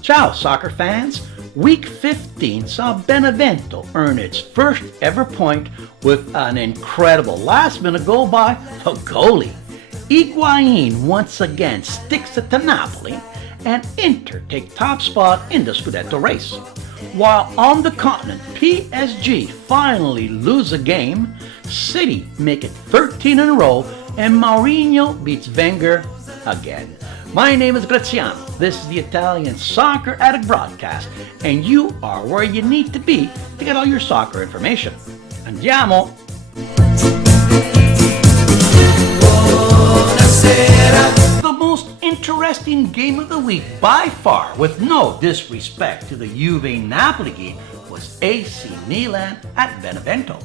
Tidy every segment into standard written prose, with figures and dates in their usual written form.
Ciao, soccer fans! Week 15 saw Benevento earn its first ever point with an incredible last-minute goal by the goalie. Higuain once again sticks it to Napoli, and Inter take top spot in the Scudetto race. While on the continent, PSG finally lose a game, City make it 13 in a row, and Mourinho beats Wenger again. My name is Graziano. This is the Italian Soccer Addict broadcast, and you are where you need to be to get all your soccer information. Andiamo! The most interesting game of the week by far, with no disrespect to the Juve-Napoli game, was AC Milan at Benevento.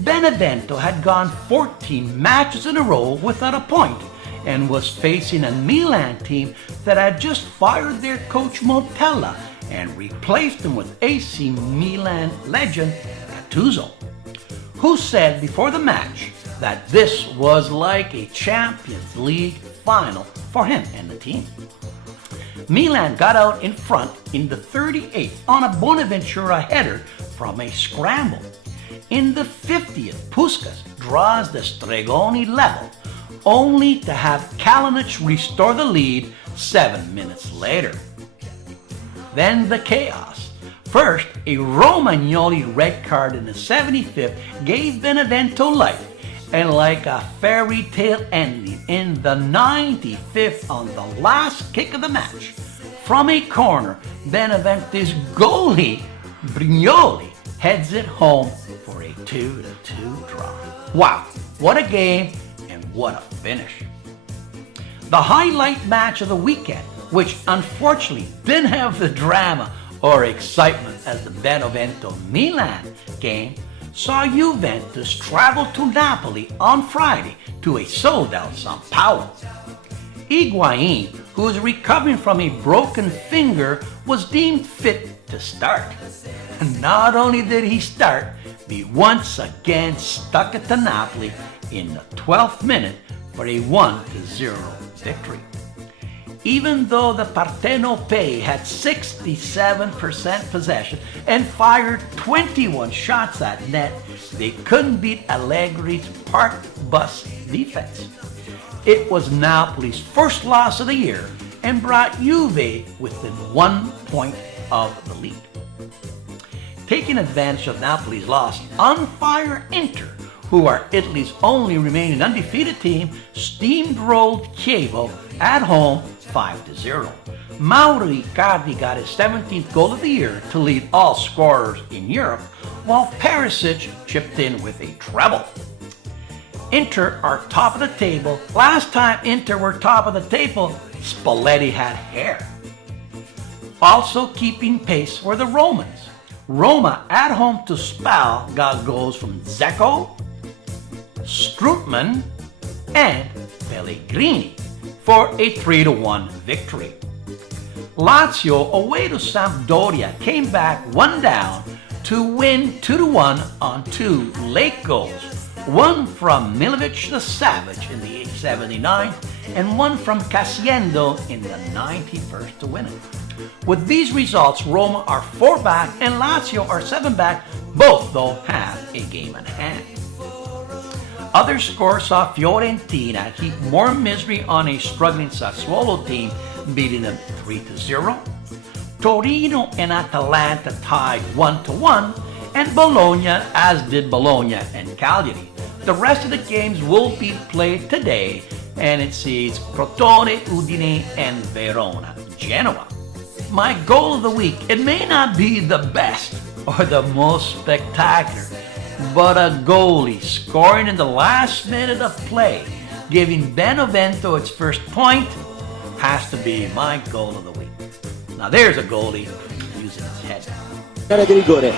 Benevento had gone 14 matches in a row without a point, and was facing a Milan team that had just fired their coach Montella and replaced him with AC Milan legend Gattuso, who said before the match that this was like a Champions League final for him and the team. Milan got out in front in the 38th on a Bonaventura header from a scramble. In the 50th, Puskas draws the Stregoni level, only to have Kalinic restore the lead 7 minutes later. Then the chaos. First, a Romagnoli red card in the 75th gave Benevento life, and like a fairy tale ending in the 95th on the last kick of the match, from a corner, Benevento's goalie, Brignoli, heads it home for a 2-2 draw. Wow, what a game! What a finish. The highlight match of the weekend, which unfortunately didn't have the drama or excitement as the Benevento-Milan game, saw Juventus travel to Napoli on Friday to a sold-out São Paulo. Higuain, who is recovering from a broken finger, was deemed fit to start. And not only did he start, he once again stuck it to Napoli in the 12th minute for a 1-0 victory. Even though the Partenope had 67% possession and fired 21 shots at net, they couldn't beat Allegri's park bus defense. It was Napoli's first loss of the year and brought Juve within 1 point of the lead. Taking advantage of Napoli's loss, on fire Inter, who are Italy's only remaining undefeated team, steamrolled Chievo at home 5-0. Mauro Icardi got his 17th goal of the year to lead all scorers in Europe, while Perisic chipped in with a treble. Inter are top of the table. Last time Inter were top of the table, Spalletti had hair. Also keeping pace were the Romans. Roma at home to Spal got goals from Dzeko, Strootman, and Pellegrini for a 3-1 victory. Lazio away to Sampdoria came back one down to win 2-1 on 2 late goals, one from Milovic the Savage in the 79th and one from Casiendo in the 91st to win it. With these results, Roma are 4 back and Lazio are 7 back, both though have a game in hand. Other scores saw Fiorentina heap more misery on a struggling Sassuolo team, beating them 3-0. Torino and Atalanta tied 1-1, and Bologna, as did Bologna and Cagliari. The rest of the games will be played today, and it sees Crotone, Udine, and Verona, Genoa. My goal of the week, it may not be the best or the most spectacular, but a goalie scoring in the last minute of play, giving Benevento its first point, has to be my goal of the week. Now there's a goalie using his head. Area di rigore,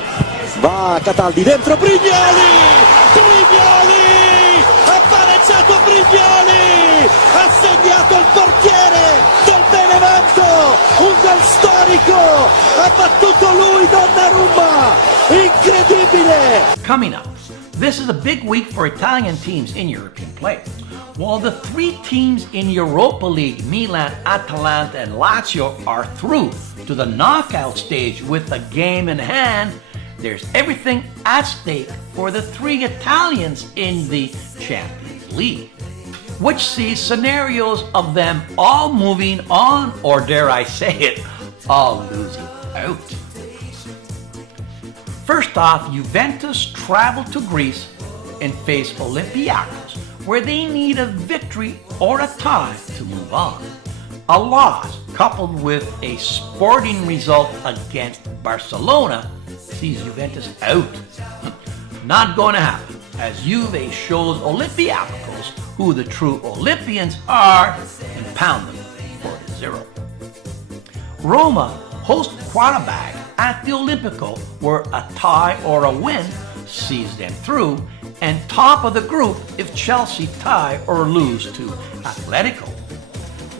va Cataldi dentro, Brignoli! Brignoli! Ha pareggiato Brignoli! Ha segnato il portiere del Benevento! Un gol storico! Ha battuto lui Donnarumma! Incredibile! Coming up, this is a big week for Italian teams in European play. While the three teams in Europa League, Milan, Atalanta, and Lazio, are through to the knockout stage with a game in hand, there's everything at stake for the three Italians in the Champions League, which sees scenarios of them all moving on, or dare I say it, all losing out. First off, Juventus travel to Greece and face Olympiacos, where they need a victory or a tie to move on. A loss coupled with a sporting result against Barcelona sees Juventus out. Not going to happen, as Juve shows Olympiacos who the true Olympians are and pound them 4-0. Roma host Quarabag at the Olimpico, where a tie or a win sees them through, and top of the group if Chelsea tie or lose to Atletico.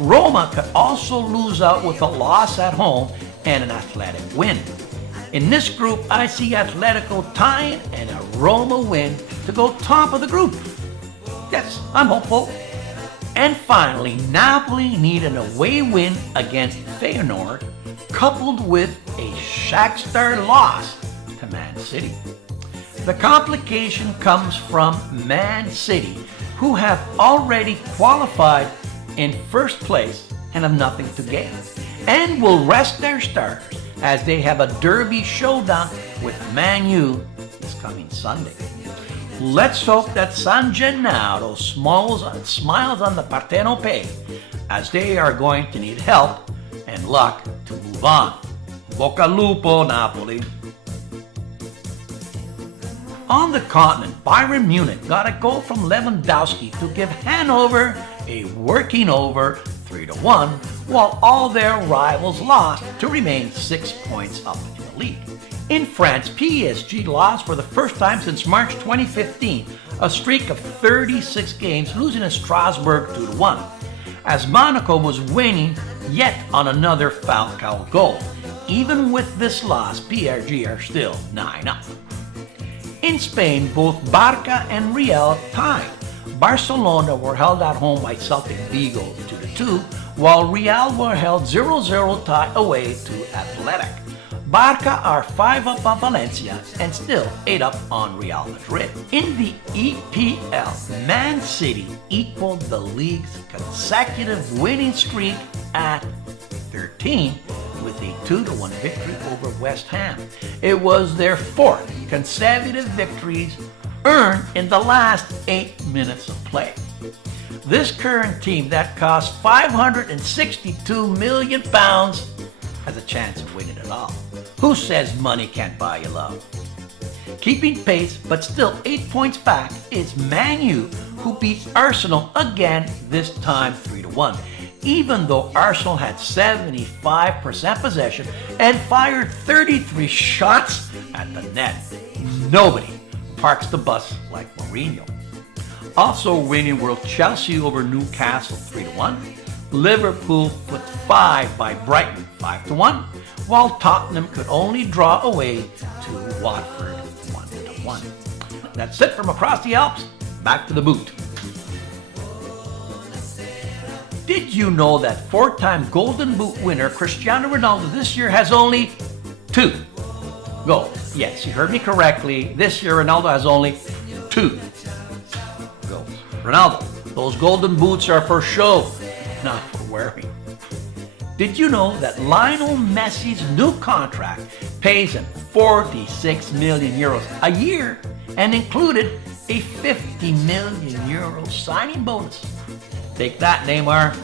Roma could also lose out with a loss at home and an Athletic win. In this group, I see Atletico tying and a Roma win to go top of the group. Yes, I'm hopeful. And finally, Napoli need an away win against Feyenoord, coupled with a Shakhtar loss to Man City. The complication comes from Man City, who have already qualified in first place and have nothing to gain, and will rest their starters as they have a derby showdown with Man U this coming Sunday. Let's hope that San Gennaro smiles on the Partenopei, as they are going to need help and luck to move on. Bocca al lupo, Napoli. On the continent, Bayern Munich got a goal from Lewandowski to give Hanover a working over 3-1, while all their rivals lost to remain 6 points up in the league. In France, PSG lost for the first time since March 2015, a streak of 36 games, losing in Strasbourg 2-1, as Monaco was winning yet on another Falcao goal. Even with this loss, PSG are still 9 up. In Spain, both Barca and Real tied. Barcelona were held at home by Celtic Vigo 2-2, while Real were held 0-0 tie away to Athletic. Barca are 5 up on Valencia and still 8 up on Real Madrid. In the EPL, Man City equaled the league's consecutive winning streak at 13 with a 2-1 victory over West Ham. It was their 4th consecutive victories earned in the last 8 minutes of play. This current team that cost £562 million has a chance of winning it all. Who says money can't buy you love? Keeping pace, but still 8 points back, is Man U, who beat Arsenal again, this time 3-1. Even though Arsenal had 75% possession and fired 33 shots at the net. Nobody parks the bus like Mourinho. Also winning were Chelsea over Newcastle 3-1. Liverpool put 5 by Brighton 5-1, while Tottenham could only draw away to Watford 1-1. That's it from across the Alps. Back to the boot. Did you know that 4-time Golden Boot winner Cristiano Ronaldo this year has only 2 goals? Yes, you heard me correctly. This year Ronaldo has only 2 goals. Ronaldo, those Golden Boots are for show, not for wearing. Did you know that Lionel Messi's new contract pays him 46 million euros a year and included a 50 million euro signing bonus? Take that, Neymar.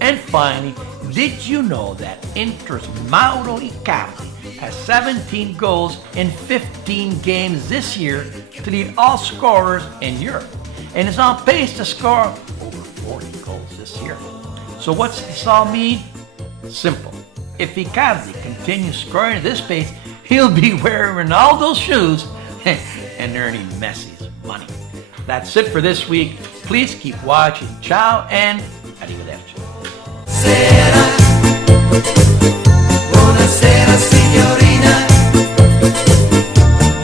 And finally, did you know that Inter's Mauro Icardi has 17 goals in 15 games this year to lead all scorers in Europe, and is on pace to score over 40 goals this year? So what's this all mean? Simple. If Icardi continues scoring at this pace, he'll be wearing Ronaldo's shoes and earning Messi's money. That's it for this week. Please keep watching. Ciao and arrivederci. Serie.